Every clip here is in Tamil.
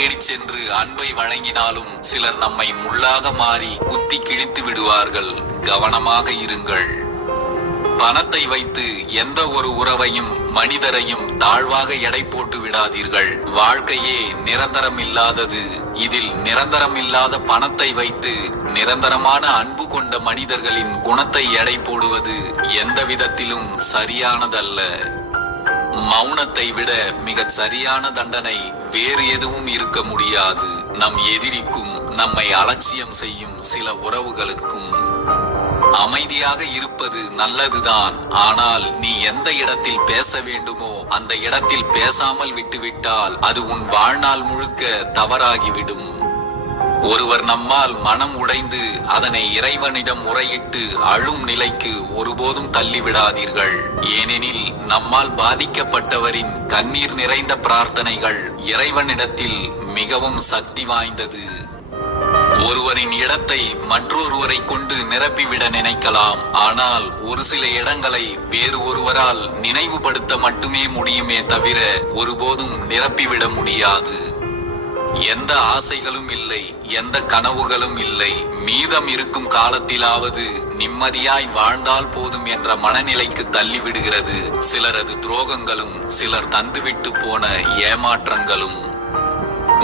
தேடிச் சென்று அன்பை வழங்கினாலும் சிலர் நம்மை முள்ளாக மாறி குத்தி கிழித்து விடுவார்கள். கவனமாக இருங்கள். பணத்தை வைத்து எந்த ஒரு உறவையும் மனிதரையும் தாழ்வாக எடை போட்டு விடாதீர்கள். வாழ்க்கையே நிரந்தரம் இல்லாதது. இதில் நிரந்தரம் இல்லாத பணத்தை வைத்து நிரந்தரமான அன்பு கொண்ட மனிதர்களின் குணத்தை எடை போடுவது எந்த விதத்திலும் சரியானதல்ல. மௌனத்தை விட மிக சரியான தண்டனை வேறு எதுவும் இருக்க முடியாது. நம் எதிரிக்கும் நம்மை அலட்சியம் செய்யும் சில உறவுகளுக்கும். அமைதியாக இருப்பது நல்லதுதான். ஆனால் நீ எந்த இடத்தில் பேச வேண்டுமோ அந்த இடத்தில் பேசாமல் விட்டுவிட்டால் அது உன் வாழ்நாள் முழுக்க தவறாகிவிடும். ஒருவர் நம்மால் மனம் உடைந்து அதனை இறைவனிடம் முறையிட்டு அழும் நிலைக்கு ஒருபோதும் தள்ளிவிடாதீர்கள். ஏனெனில் நம்மால் பாதிக்கப்பட்டவரின் கண்ணீர் நிறைந்த பிரார்த்தனைகள் இறைவனிடத்தில் மிகவும் சக்தி வாய்ந்தது. ஒருவரின் இடத்தை மற்றொருவரை கொண்டு நிரப்பிவிட நினைக்கலாம். ஆனால் ஒரு சில இடங்களை வேறு ஒருவரால் நினைவுபடுத்த மட்டுமே முடியுமே தவிர ஒருபோதும் நிரப்பிவிட முடியாது. எந்த ஆசைகளும் இல்லை, எந்த கனவுகளும் இல்லை. மீதம் இருக்கும் காலத்திலாவது நிம்மதியாய் வாழ்ந்தால் போதும் என்ற மனநிலைக்கு தள்ளிவிடுகிறது சிலரது துரோகங்களும் சிலர் தந்துவிட்டு போன ஏமாற்றங்களும்.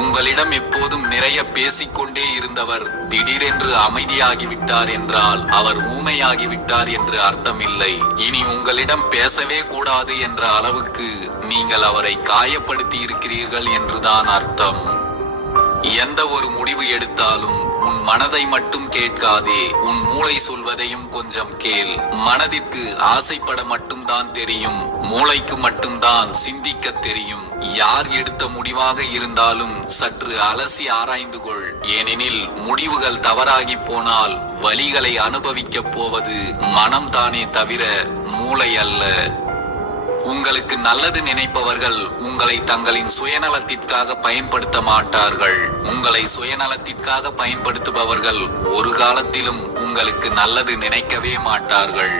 உங்களிடம் எப்போதும் நிறைய பேசிக்கொண்டே இருந்தவர் திடீரென்று அமைதியாகிவிட்டார் என்றால் அவர் ஊமையாகிவிட்டார் என்று அர்த்தம் இல்லை. இனி உங்களிடம் பேசவே கூடாது என்ற அளவுக்கு நீங்கள் அவரை காயப்படுத்தி இருக்கிறீர்கள் என்றுதான் அர்த்தம். எந்த ஒரு முடிவு எடுத்தாலும் உன் மனதை மட்டும் கேட்காதே, உன் மூளை சொல்வதையும் கொஞ்சம் கேள். மனதிற்கு ஆசைப்பட மட்டும்தான் தெரியும், மூளைக்கு மட்டும்தான் சிந்திக்க தெரியும். யார் எடுத்த முடிவாக இருந்தாலும் சற்று அலசி ஆராய்ந்து கொள். ஏனெனில் முடிவுகள் தவறாகி போனால் வலிகளை அனுபவிக்கப் போவது மனம்தானே தவிர மூளை அல்ல. உங்களுக்கு நல்லது நினைப்பவர்கள் உங்களை தங்களின் சுயநலத்திற்காக பயன்படுத்த மாட்டார்கள். உங்களை சுயநலத்திற்காக பயன்படுத்துபவர்கள் ஒரு காலத்திலும் உங்களுக்கு நல்லது நினைக்கவே மாட்டார்கள்.